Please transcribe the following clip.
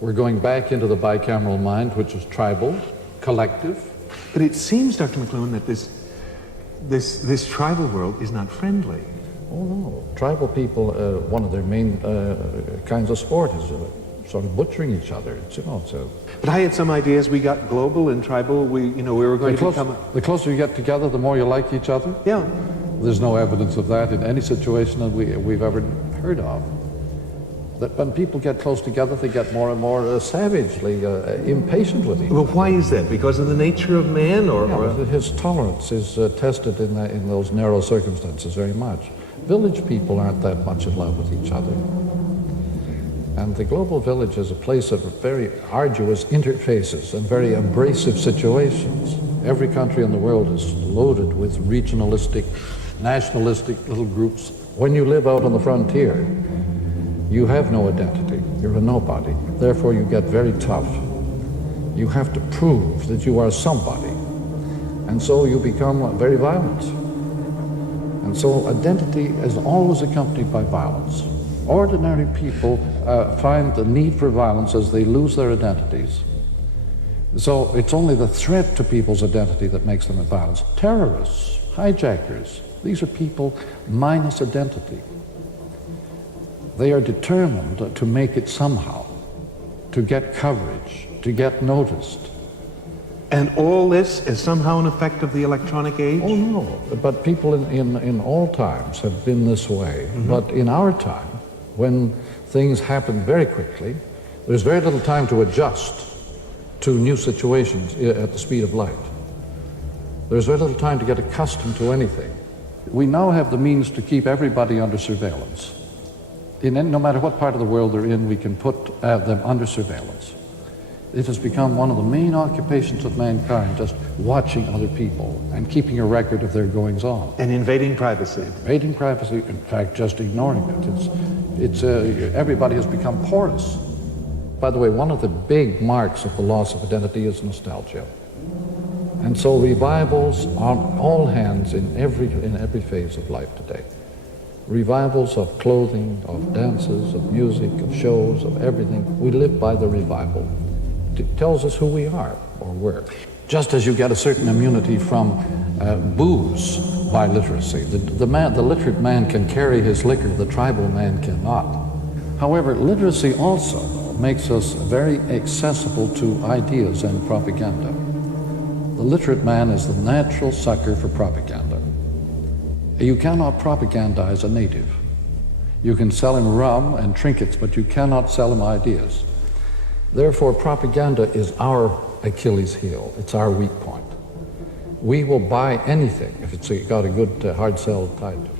We're going back into the bicameral mind, which is tribal, collective. But it seems, Dr. McLuhan, that this tribal world is not friendly. Oh no, tribal people, one of their main kinds of sport is sort of butchering each other. It's, so. But I had some ideas. We got global and tribal. We were going to become. The closer you get together, the more you like each other. Yeah. There's no evidence of that in any situation that we've ever heard of. That when people get close together, they get more and more savagely impatient with each other. Well, why is that? Because of the nature of man, or his tolerance is tested in those narrow circumstances very much. Village people aren't that much in love with each other. And the global village is a place of very arduous interfaces and very abrasive situations. Every country in the world is loaded with regionalistic, nationalistic little groups. When you live out on the frontier, you have no identity. You're a nobody. Therefore, you get very tough. You have to prove that you are somebody. And so you become very violent. And so identity is always accompanied by violence. Ordinary people find the need for violence as they lose their identities. So it's only the threat to people's identity that makes them violence. Terrorists, hijackers, these are people minus identity. They are determined to make it somehow, to get coverage, to get noticed. And all this is somehow an effect of the electronic age? Oh no, but people in all times have been this way. Mm-hmm. But in our time, when things happen very quickly, there's very little time to adjust to new situations at the speed of light. There's very little time to get accustomed to anything. We now have the means to keep everybody under surveillance. No matter what part of the world they're in, we can put them under surveillance. It has become one of the main occupations of mankind, just watching other people and keeping a record of their goings-on. And invading privacy. Invading privacy, in fact, just ignoring it. Everybody has become porous. By the way, one of the big marks of the loss of identity is nostalgia. And so revivals on all hands in every phase of life today. Revivals of clothing, of dances, of music, of shows, of everything. We live by the revival. It tells us who we are or were. Just as you get a certain immunity from booze by literacy. The literate man can carry his liquor, the tribal man cannot. However, literacy also makes us very accessible to ideas and propaganda. The literate man is the natural sucker for propaganda. You cannot propagandize a native. You can sell him rum and trinkets, but you cannot sell him ideas. Therefore, propaganda is our Achilles heel. It's our weak point. We will buy anything if it's got a good hard sell tied to it.